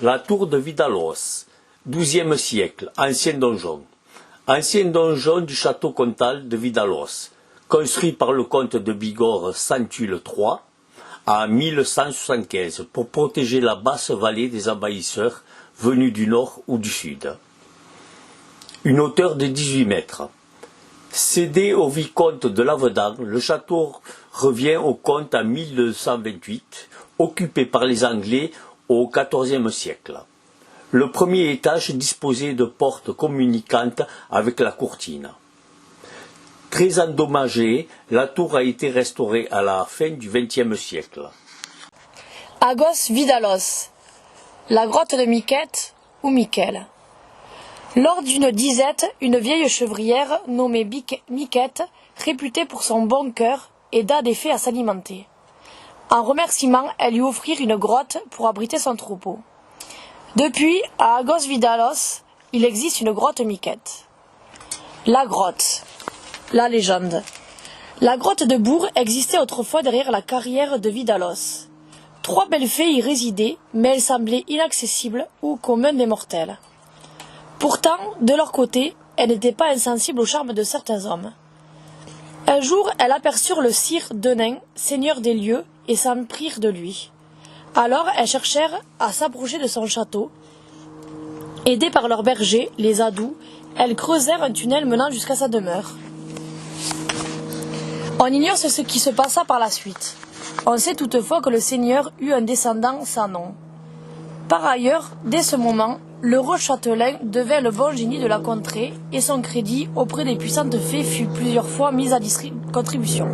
La tour de Vidalos, XIIe siècle, ancien donjon. Ancien donjon du château comtal de Vidalos, construit par le comte de Bigorre Centulle III en 1175 pour protéger la basse vallée des envahisseurs venus du nord ou du sud. Une hauteur de 18 mètres. Cédé au vicomte de Lavedan, le château revient au comte en 1228, occupé par les Anglais au XIVe siècle. Le premier étage disposait de portes communicantes avec la courtine. Très endommagée, la tour a été restaurée à la fin du XXe siècle. Agos Vidalos, la grotte de Miquette ou Miquel. Lors d'une disette, une vieille chevrière nommée Miquette, réputée pour son bon cœur, aida des fées à s'alimenter. En remerciement, elles lui offrirent une grotte pour abriter son troupeau. Depuis, à Agos Vidalos, il existe une grotte Miquette. La grotte. La légende. La grotte de Bourg existait autrefois derrière la carrière de Vidalos. 3 belles fées y résidaient, mais elles semblaient inaccessibles ou communes des mortels. Pourtant, de leur côté, elles n'étaient pas insensibles au charme de certains hommes. Un jour, elles aperçurent le sire Denain, seigneur des lieux, et s'emprirent de lui. Alors, elles cherchèrent à s'approcher de son château. Aidées par leurs bergers, les Adous, elles creusèrent un tunnel menant jusqu'à sa demeure. On ignore ce qui se passa par la suite. On sait toutefois que le seigneur eut un descendant sans nom. Par ailleurs, dès ce moment, l'heureux châtelain devint le bon génie de la contrée et son crédit auprès des puissantes fées fut plusieurs fois mis à contribution.